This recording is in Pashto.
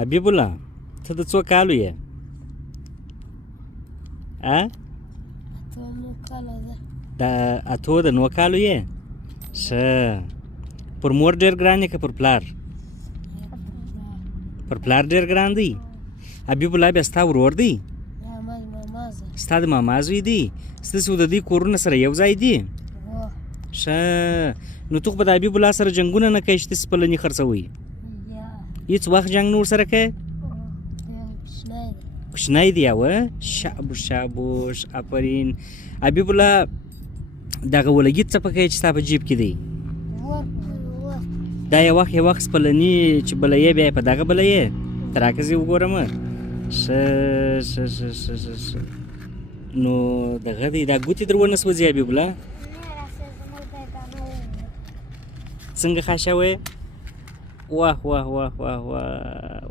حبیب الله ته د څو کالو یې د اتو د 9 کالو یې ښه پر مور ډېر ګران یې که پر پلار پر پلار ډېر ګران دی حبیب الله بیا ستا ورور دی ستا د ماما زوی دی ستاسو د دې کورونه سره یو ځای دي ښه نو ته خو به د حبیب الله سره جنګونه نه کوې چې تاسې پلنې خرڅوئ هېڅ وخت جنګ نه ورسره کوې کوچنی دی اوه شابوش شابوش آفرین حبیب الله دغه ولګیت څه په کوې چې ستا په جیب کې دی دا یو وخت پلني چې بلایې بیا په دغه بلایې تر راکزې وګورم ښه نو دغه دی دا ګوتې در ونه سوځي حبیب الله څنګه خاشه وې واه واه واه واه واه